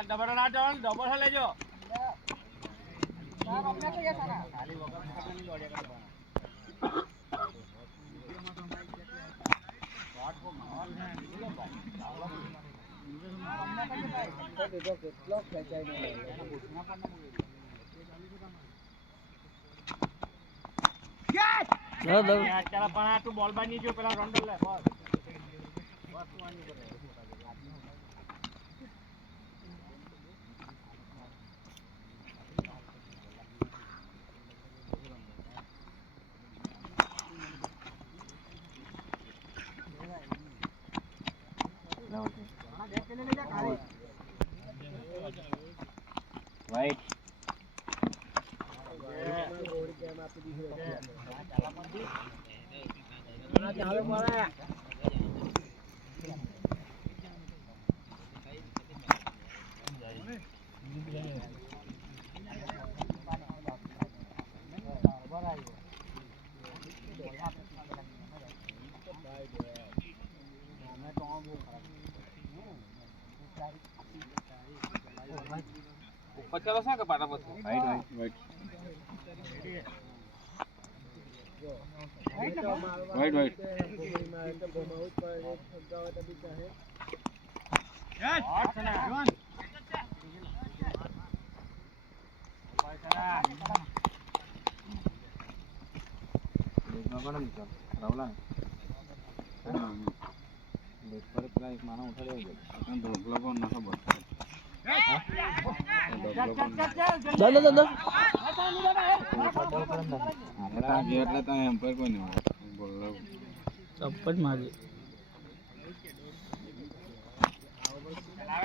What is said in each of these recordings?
Double ના double લેજો ખાલી વગર ની દોડ્યા કેટલો ખેંચાઈ પણ તું બોલ બાર ની જો પેલા રોન્ડલ લે બસ તું આની કરે Right. Pachala sa ka para mo. Right.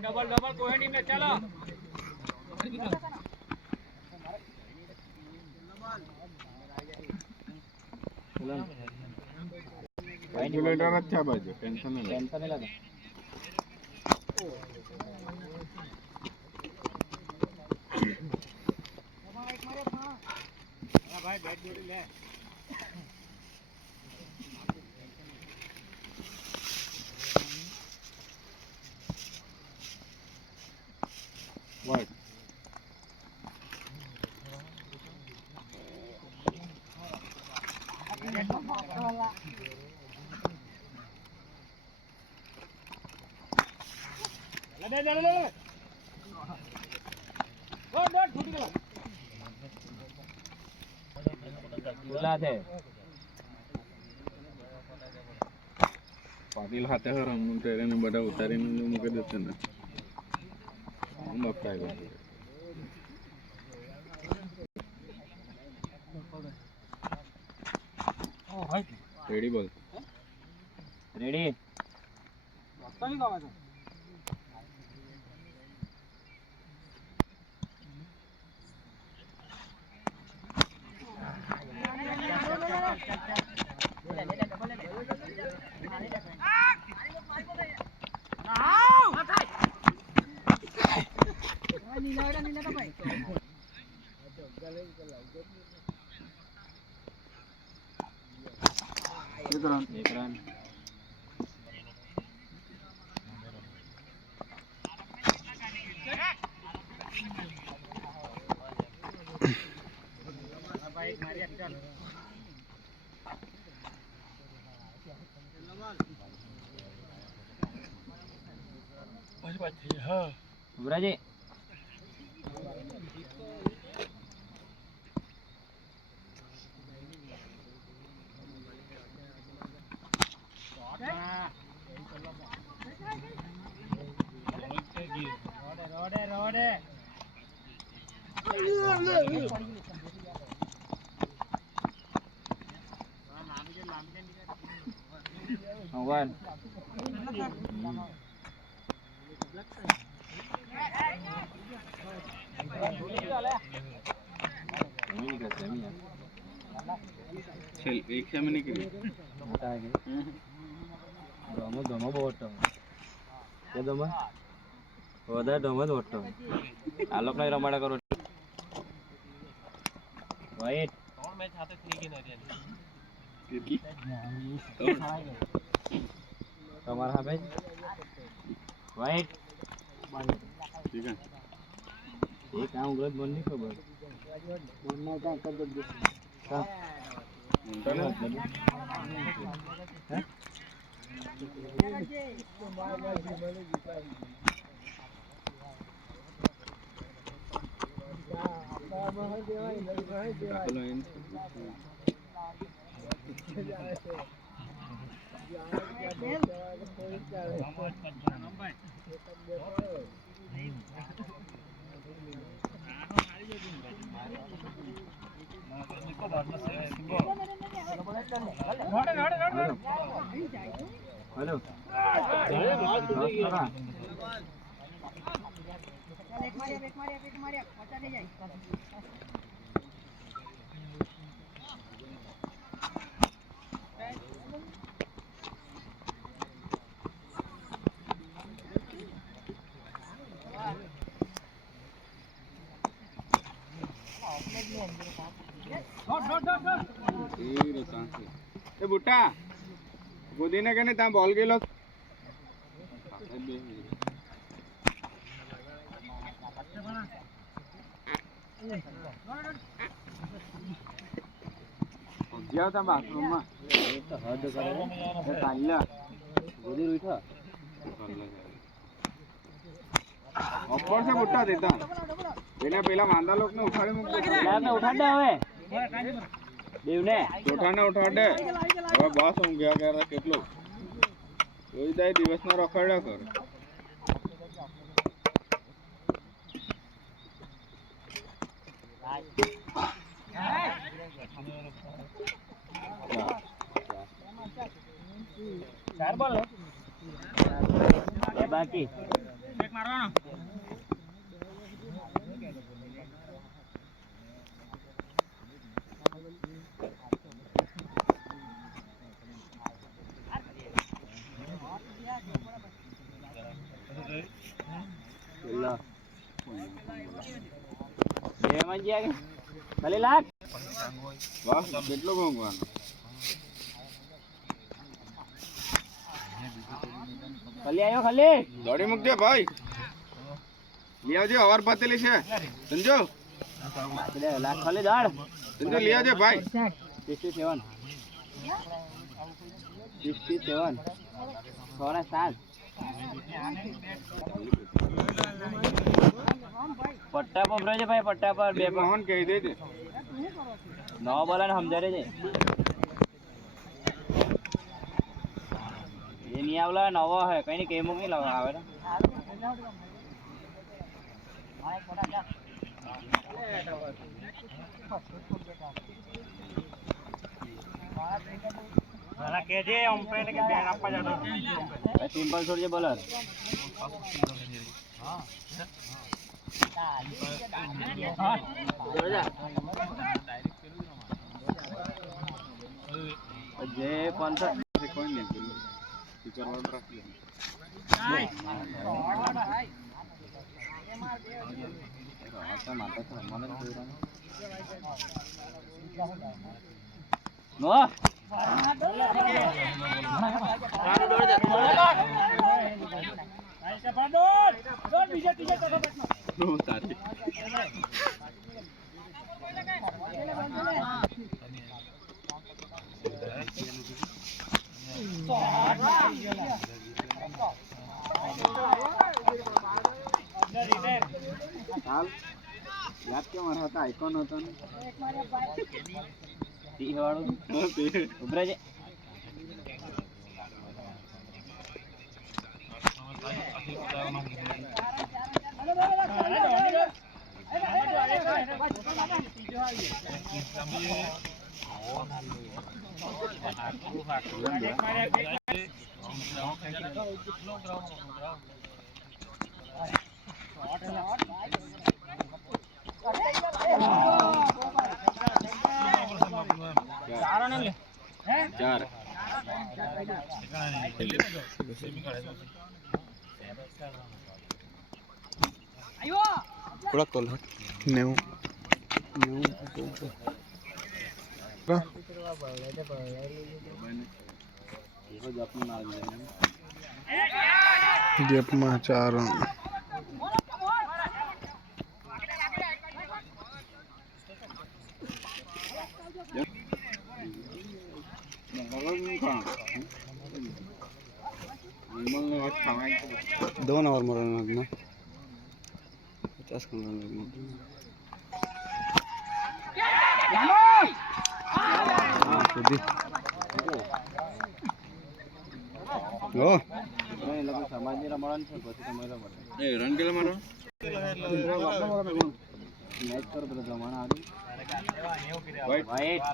Double कोई नहीं ना चलो रेगुलेटर अच्छा बाजू टेंशन नहीं लगा भाई बैठ जोड़ी ले What? ले वो डॉट फूट गया बोला थे पाटिल हाथे हर हम तेरे ने बड़ा उतारे ने मुके देते ना हम अब क्या करें ओ भाई रेडी बोल रेडी रास्ता नहीं कहाँ है एक रन युवराजी One. चल एक से मैंने की मोटा है दोमो दोमो बहुत ये दोमो होदा दोमो बहुत आलोक नहीं रमाड़ा करो वाइट कौन मैच हाथे थी कि नहीं कितनी તમારા હા ભાઈ વાઈટ ठीक है ये काम गलत बोल नहीं खबर बोलना क्या कर दे हां चलो हैं हेलो एक मारिया पचा ले जाए ए बुट्टा गोदीने के ने ता बॉल गेलो जाओ ता बाथरूम में तो हद करे ए ताइला गोदी उठा ऊपर से बुट्टा देता એને પેલા માંદા લોક ને ઉઠાડી મૂક ને ઉઠાડ દે હવે દેવને ઉઠાડને ઉઠાડ દે હવે બસ હું ગયા કરે કેટલો કોઈ દાય દિવસનો રખડ્યા કર ચાર બોલ એ બાકી એક મારવાનો ભલે લાગ વાહ કેટલો ભોગવાનો ખાલી આવ્યો ખાલી દોડી મૂક દે ભાઈ લઈ આવજે હવાર પાતેલી છે સંજો લાગ ખાલી દાડ સંજો લઈ આવજે ભાઈ 67 થોડા સાલ पट्टा पर ब्रज भाई पट्टा पर बे मोहन कह दे दे नौ बोला ना समझा रहे ये नहीं आवला नवा है कहीं के मुंह नहीं लगा आवे ना मारा के जे अंपायर के बैन आपा जातो सिंपल छोड़ जे बॉलर हां जे 5 से कोई नहीं टीचर ऑर्डर रख ले आता माता तो मन पूरा नो ऐसा पाडोल डोल बीजे तीजे तो बैठना नो साथी हाल याद के मारा था आइकॉन होता ना एक मारे भाई ती वाળો ઉભરે છે ચાર થોડાક કોલ 90 ગેપમાં 4 રન दोन ओवर मारणार ना 50 हो સમાજની રમવાનું છે પછી તમારે રન કેટલા મારો મેચ કરો બધા જમાના આવી વાઈટ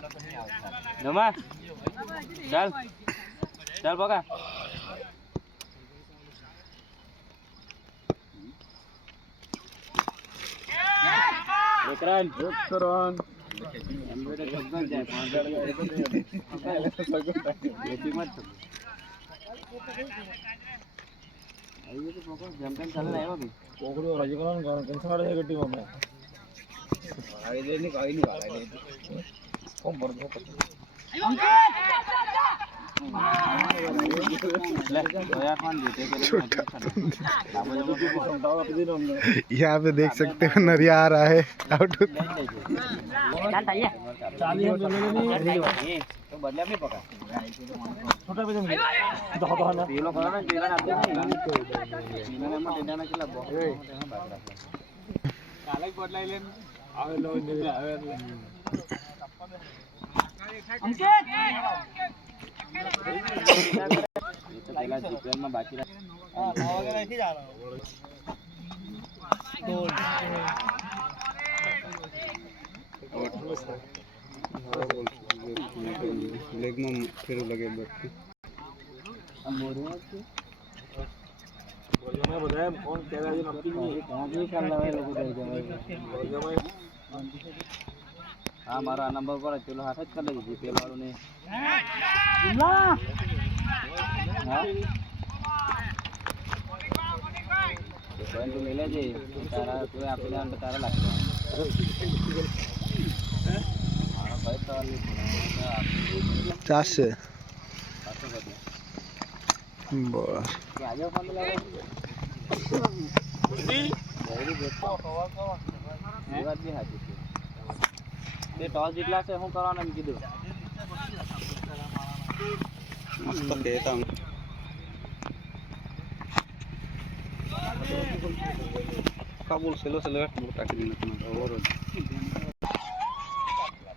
જમા ચાલ ચાલ બકા એક રન એમ્બેડે છગ્ગન જાય 5 બેટિંગ મત આવી તો પકડ જમ્પિંગ ચાલે આવ્યો કે કોકડો રાજી કરવાનું કંસાડે છે ગટી માં આવી દે ની કાઈ ની વાળા દે કોમ ભરતો यहाँ पे देख सकते हो नरिया आ रहा है आउट પેલા જીપીએલ માં બાકી लेग में फिर लगे बताया कौन कह रहा है नक्की नहीं कहां भी कर रहा है लोग हां मारा नंबर पर चलो हाथ कर ले जीपीएल वालों ने जुमला हां पॉइंट तो मिले जे तारा कोई आपने अंदर तारा लगता है हां भाई तो 4 से बस आजा फोन लगा बुद्धि वेरी गुड ये बात भी हाथी તે ટોસ જીતલા છે શું કરવાનું એમ કીધું मस्त खेलता हूं काबुल सेलो सेलो मोटा के दिन अपना और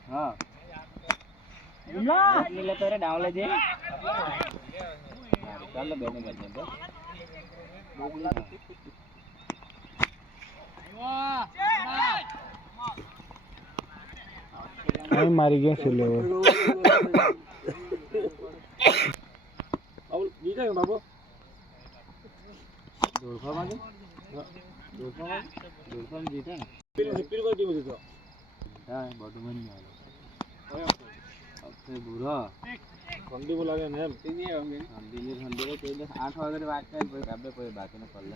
हां जुमला मिले तो रे डाव लेजे चल बेने करने तो नहीं मारी गया चले वो अब जीता है बाबू दोरफा मागे दोरफा में जीता है फिर को टीम जीता हां बॉटमन में आया अब से बुरा ठंडी बोला गया नेम नहीं होंगे ठंडी को चाहिए 8 वागे बात कर कोई काबे कोई बाकी ना कर ले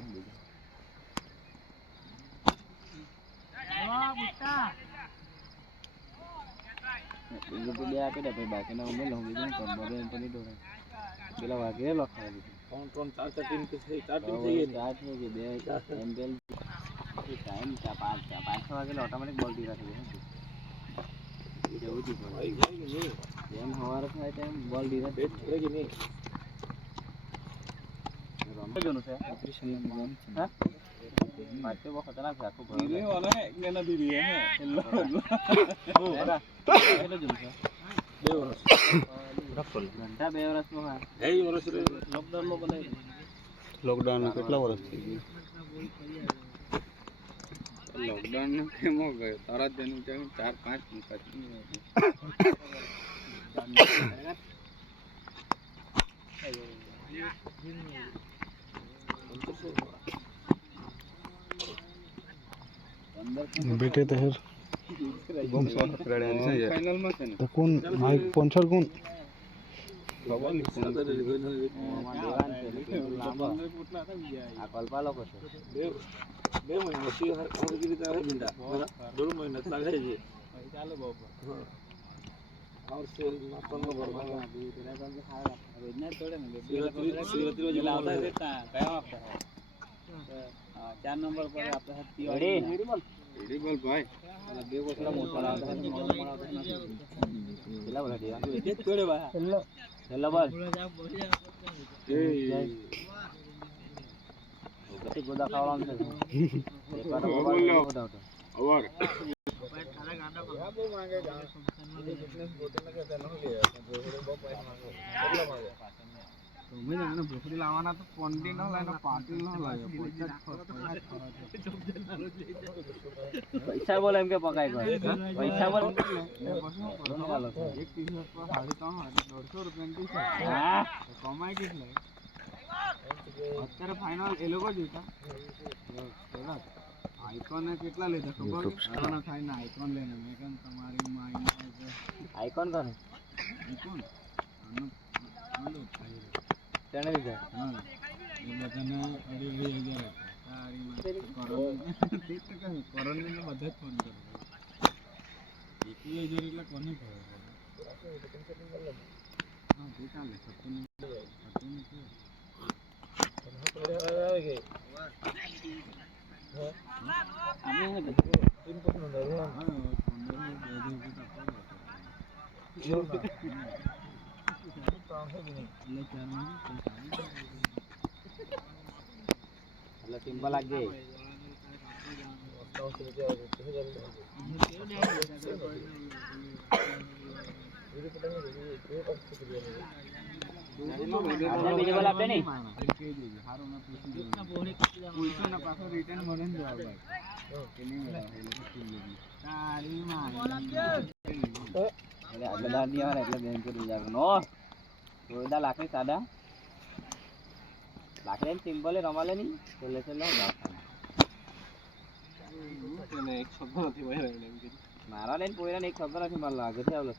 वाह बुट्टा ये तो ले आके दे भाई बाकी ना उम्र लंबी दिन कम बोले तो नहीं डोरे પેલા વાગે લખા દીધું 3 4 ટીમ કે 4 ટીમ થઈ ગઈ 4 થઈ ગઈ બે એમબીએલ ટાઈમ 5 વાગે ઓટોમેટિક બોલ દી રાખી દે જેવું જ ભાઈ જેમ હવારે થાય તેમ બોલ દી રાખે છે કે નહીં રમે જોનું છે ઓપરેશન માં હા માતે બહુ ખતરનાક છે આખો ભરે વાળા એક ને ના દીધી હે એલો એલો જોનું છે 2 વર્ષ घंटा 2 વર્ષ નો હા 2 વર્ષ લોકડાઉન માં બનાવી लॉकडाउन में કેટલા વર્ષ થઈ ગયું लॉकडाउन में केम हो गए तारा दिन के 4-5 मुका बेटे तो है बम सौ रड़े आली से फाइनल में છે ને तो कौन माइक स्पॉन्सर कौन ખબર નહીં કોણ આ કલ્પા લોકો છે બે મહિના સી હર ઓરગીરી તારે બિંડા બરા 2 મહિના લાગે છે ચાલો બાપા और से अपन को बर्बाद अभी तेरा काम खाया इतना थोड़े ना शिवरात्रि जो लाता है देता क्या आपका है 4 नंबर पर आपका है तिवारी રેડી બોલ ભાઈ બે કોસડા મોટા લાવતા है મોડા મોડા નથી પેલા બોલા દિયા એ થોડે બા હેલો બોલ એ ગતિ ગોદા ખાવાનું છે એકવાર બોલો ઓવર તમે જાણે ભોસડી લાવવાના તો કોન્ટી ન લાય પાર્ટી ન લાય પૈસા બોલે એમ કે પકાઈ ગયો પૈસા બોલ એક ટી-શર્ટ પર 150 રૂપિયાની ટી-શર્ટ હા કમાઈ કેટલે અત્યારે ફાઇનલ એ લોકો જીતા આઈકોન કેટલા લીધા ખબર ના થાય ને આઈકોન લેને મેં કેમ તમારી માઈન આઈકોન કોણ આઈકોન આનો તેને લીધા હા એ બધાને 2,500 તારી માં કોરોના ને બધા જ ફોન કરે 21,000 એટલે કોને ખબર હા તે ચાલે સત્તર એટલે સિમ્પલ લાગે બીજું બોલ આપે નહીં પાછો રિટર્ન મળે ને જવાબ કે નહીં તારી માં એટલે આટલા દાર નહીં આવે એટલે બેંક કરી જાવ નો થોડા લાકડી સાદા લાકડી સિમ્પલ રમાલે નહીં છેલ્લે છેલ્લે મારા ને પોયરા એક ખબર નથી મારે લાગે છે આવલો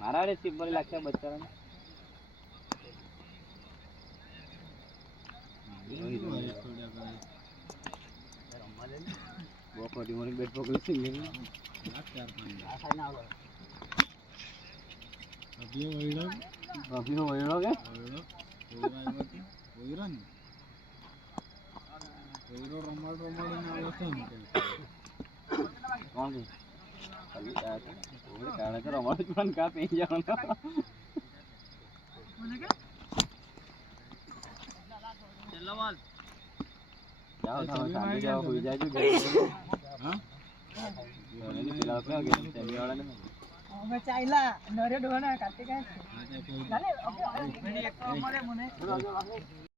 મારા રે સિમ્પલ લાગશે બચ્ચાને બોકોડી મોરી બેટ પકડી છે અભી ઓયડો કે કોણ છે કાળા તો રમાડ પણ કા પી જવાનો જાઓ સામે જાઓ હોઈ જાય છે હા પેલા કે સેમી વાળા ને અમે ચાઈલા નરે ડોના કાટે કાય ચાલે એક તો મળે મને